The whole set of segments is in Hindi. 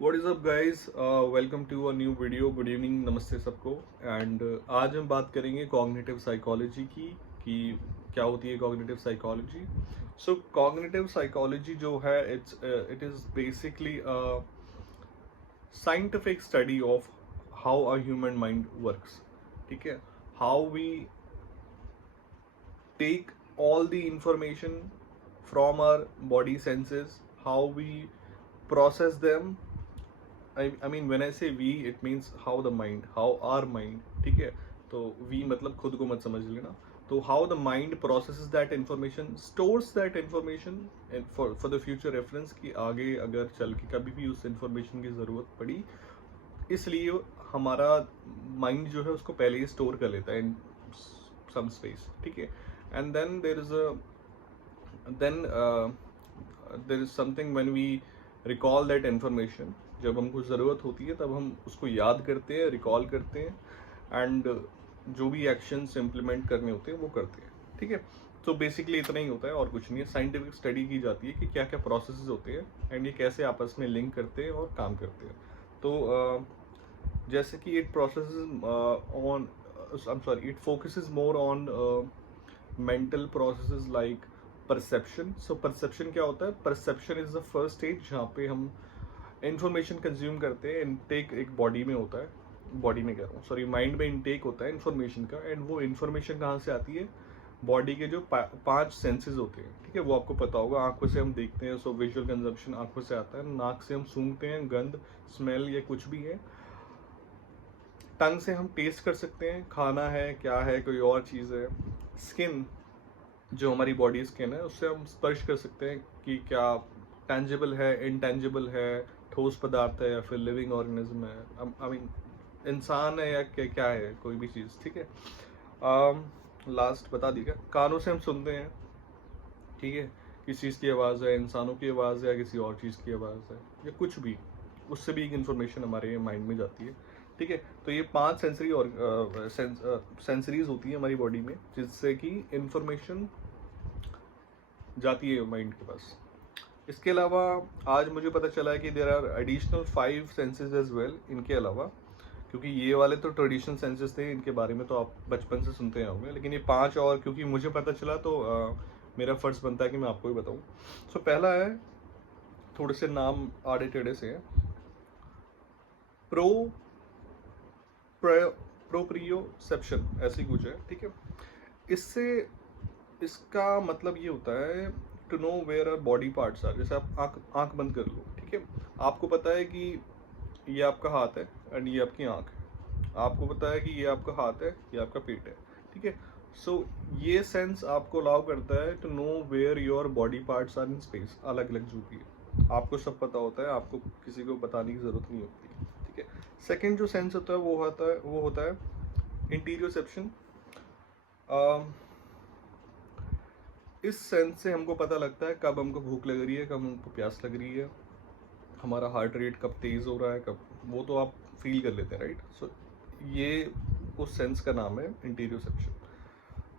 What is up guys, welcome to a new video. Good evening, नमस्ते सबको। एंड आज हम बात करेंगे कॉग्निटिव साइकोलॉजी की कि क्या होती है cognitive psychology. So cognitive psychology जो है it is basically a scientific study of how a human mind works. ठीक है, how we take all the information from our body senses, how we process them. I mean when I say we, it means how the mind, how our mind, ठीक है। तो we मतलब खुद को मत समझ लेना। तो how the mind processes that information, stores that information and for the future reference कि आगे अगर चल के कभी भी उस information की ज़रूरत पड़ी, इसलिए हमारा माइंड जो है उसको पहले ही स्टोर कर लेता है इन सम स्पेस। ठीक है, and then there is something when we recall that information. जब हमको ज़रूरत होती है तब हम उसको याद करते हैं, रिकॉल करते हैं एंड जो भी एक्शंस इम्प्लीमेंट करने होते हैं वो करते हैं। ठीक है, तो बेसिकली इतना ही होता है और कुछ नहीं है। साइंटिफिक स्टडी की जाती है कि क्या क्या प्रोसेसेस होते हैं एंड ये कैसे आपस में लिंक करते हैं और काम करते हैं। तो जैसे कि it processes on I'm sorry, it focuses more on mental processes like perception. So perception क्या होता है? Perception is the first stage जहाँ पे हम इंफॉर्मेशन कंज्यूम करते हैं। इनटेक एक बॉडी में होता है, बॉडी में कह रहा हूँ सॉरी, माइंड में इनटेक होता है इन्फॉर्मेशन का। एंड वो इन्फॉर्मेशन कहाँ से आती है? बॉडी के जो 5 सेंसेस होते हैं। ठीक है, वो आपको पता होगा। आंखों से हम देखते हैं, सो विजुअल कंजप्शन आंखों से आता है। नाक से हम सूंघते हैं, गंध, स्मेल, या कुछ भी है। टंग से हम टेस्ट कर सकते हैं, खाना है, क्या है, कोई और चीज़ है। स्किन, जो हमारी बॉडी स्किन है, उससे हम स्पर्श कर सकते हैं कि क्या टेंजिबल है, इनटेंजिबल है, ठोस पदार्थ है या फिर लिविंग ऑर्गेनिज्म है। आई मीन इंसान है या क्या क्या है, कोई भी चीज़। ठीक है, लास्ट बता दिया। कानों से हम सुनते हैं, ठीक है, किस चीज़ की आवाज़ है, इंसानों की आवाज़ है या किसी और चीज़ की आवाज़ है या कुछ भी, उससे भी एक इन्फॉर्मेशन हमारे माइंड में जाती है। ठीक है, तो ये 5 सेंसरी और सेंसरीज होती है हमारी बॉडी में जिससे कि इंफॉर्मेशन जाती है माइंड के पास। इसके अलावा आज मुझे पता चला है कि there are additional 5 senses as well इनके अलावा, क्योंकि ये वाले तो ट्रेडिशनल सेंसेस थे, इनके बारे में तो आप बचपन से सुनते हैं होंगे, लेकिन ये 5 और क्योंकि मुझे पता चला तो मेरा फ़र्ज़ बनता है कि मैं आपको ही बताऊँ। सो पहला है, थोड़े से नाम आड़े टेढ़े से हैं, प्रो प्रोप्रियोसेप्शन, ऐसी कुछ है। ठीक है, इससे इसका मतलब ये होता है to know where are body parts are. जैसे आप आंख बंद कर लो, ठीक है, आपको पता है कि ये आपका हाथ है एंड ये आपकी आंख है। आपको पता है कि ये आपका हाथ है, ये आपका पेट है। ठीक है, सो ये सेंस आपको अलाउ करता है to know where your body parts are in space. अलग अलग जो भी है आपको सब पता होता है, आपको किसी को बताने की ज़रूरत नहीं होती। ठीक है, सेकेंड जो सेंस होता है वो होता है इंटीरियोसेप्शन। इस सेंस से हमको पता लगता है कब हमको भूख लग रही है, कब हमको प्यास लग रही है, हमारा हार्ट रेट कब तेज़ हो रहा है, कब, वो तो आप फील कर लेते हैं, राइट। सो ये उस सेंस का नाम है इंटीरियोसेप्शन।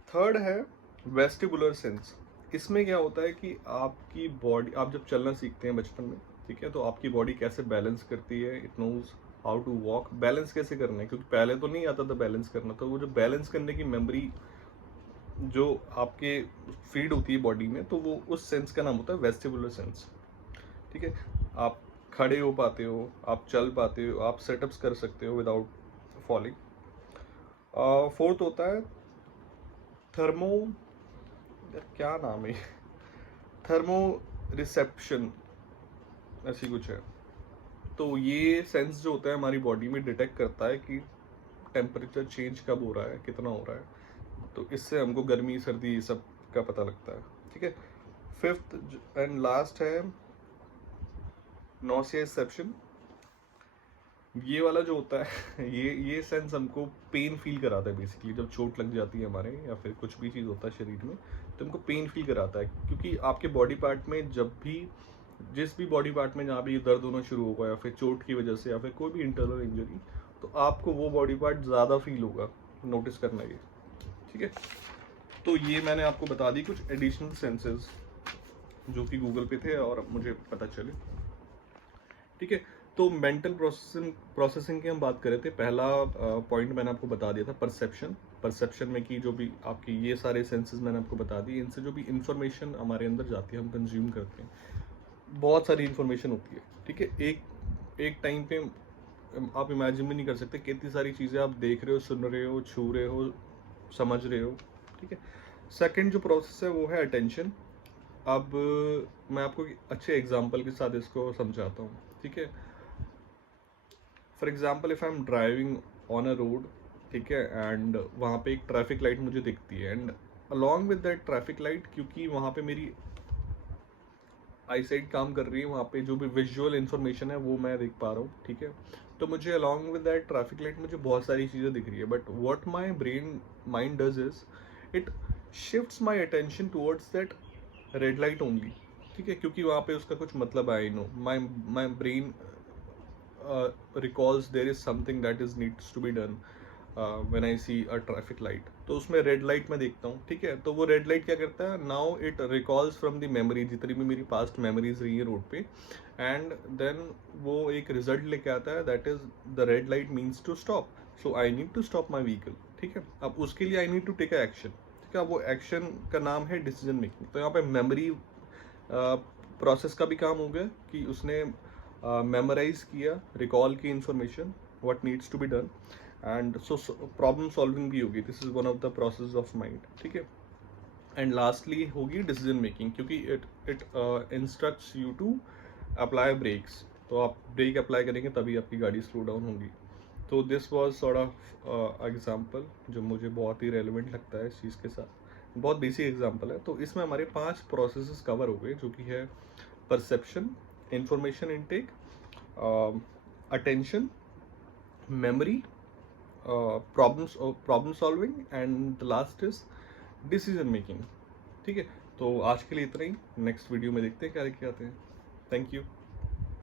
थर्ड है वेस्टिबुलर सेंस। इसमें क्या होता है कि आपकी बॉडी, आप जब चलना सीखते हैं बचपन में, ठीक है, तो आपकी बॉडी कैसे बैलेंस करती है, it knows how to walk. Balance कैसे करना है, क्योंकि पहले तो नहीं आता था बैलेंस करना, तो वो जो बैलेंस करने की मेमोरी जो आपके फीड होती है बॉडी में, तो वो उस सेंस का नाम होता है वेस्टिबुलर सेंस। ठीक है, आप खड़े हो पाते हो, आप चल पाते हो, आप सेटअप्स कर सकते हो विदाउट फॉलिंग। फोर्थ होता है थर्मो, क्या नाम है, थर्मो रिसेप्शन, ऐसी कुछ है। तो ये सेंस जो होता है हमारी बॉडी में डिटेक्ट करता है कि टेम्परेचर चेंज कब हो रहा है, कितना हो रहा है। तो इससे हमको गर्मी सर्दी ये सब का पता लगता है। ठीक है, फिफ्थ एंड लास्ट है नोसिएसेप्शन। ये वाला जो होता है ये सेंस हमको पेन फील कराता है। बेसिकली जब चोट लग जाती है हमारे या फिर कुछ भी चीज़ होता है शरीर में, तो हमको पेन फील कराता है, क्योंकि आपके बॉडी पार्ट में जब भी, जिस भी बॉडी पार्ट में जहाँ भी दर्द होना शुरू होगा या फिर चोट की वजह से या फिर कोई भी इंटरनल इंजरी, तो आपको वो बॉडी पार्ट ज़्यादा फील होगा, नोटिस करना ये। ठीक है, तो ये मैंने आपको बता दी कुछ एडिशनल सेंसेस जो कि गूगल पे थे और मुझे पता चले। ठीक है, तो मेंटल प्रोसेसिंग की हम बात कर रहे थे। पहला पॉइंट मैंने आपको बता दिया था परसेप्शन में कि जो भी आपकी ये सारे सेंसेस मैंने आपको बता दी, इनसे जो भी इंफॉर्मेशन हमारे अंदर जाती है हम कंज्यूम करते हैं, बहुत सारी इंफॉर्मेशन होती है, ठीक है। एक टाइम पे आप इमेजिन भी नहीं कर सकते कितनी सारी चीज़ें आप देख रहे हो, सुन रहे हो, छू रहे हो, समझ रहे हो, ठीक है। सेकंड जो प्रोसेस है वो है अटेंशन। अब मैं आपको एक अच्छे एग्जांपल के साथ इसको समझाता हूँ, ठीक है। For example if I am driving on a road, ठीक है, एंड वहाँ पे एक ट्रैफिक लाइट मुझे दिखती है, and along with that traffic light, क्योंकि वहाँ पे मेरी आई साइड काम कर रही है, वहाँ पे जो भी विजुअल इन्फॉर्मेशन है वो मैं देख पा रहा हूँ, ठीक है। तो मुझे along with that traffic light मुझे बहुत सारी चीज़ें दिख रही है, but what my brain mind does is it shifts my attention towards that red light only, ठीक है, क्योंकि वहाँ पे उसका कुछ मतलब है। I know my my brain recalls there is something that is needs to be done when I see a traffic light, तो उसमें रेड लाइट मैं देखता हूँ, ठीक है। तो वो रेड लाइट क्या करता है, now it recalls from the memory, जितनी भी मेरी पास्ट मेमोरीज रही है रोड पे, एंड देन वो एक रिजल्ट लेके आता है, that is the red light means to stop, so I need to stop my vehicle, ठीक है। अब उसके लिए I need to take a action, ठीक है। वो एक्शन का नाम है डिसीजन मेकिंग। तो यहाँ पे मेमोरी प्रोसेस का भी काम हो गया कि उसने मेमोराइज किया, रिकॉल की information what needs to be done, and so problem solving भी होगी, this is one of the process of mind, ठीक है। एंड लास्टली होगी डिसीजन मेकिंग, क्योंकि it instructs you to apply brakes, तो आप ब्रेक अप्लाई करेंगे तभी आपकी गाड़ी स्लो डाउन होगी। तो this was sort of example जो मुझे बहुत ही रेलिवेंट लगता है इस चीज़ के साथ, बहुत बेसिक एग्जाम्पल है। तो इसमें हमारे 5 प्रोसेसेस कवर हो गए, जो कि है perception, information intake, attention, memory, problem solving, and the last is decision making, ठीक है। तो आज के लिए इतना ही, नेक्स्ट वीडियो में देखते हैं क्या लेके आते हैं। Thank you.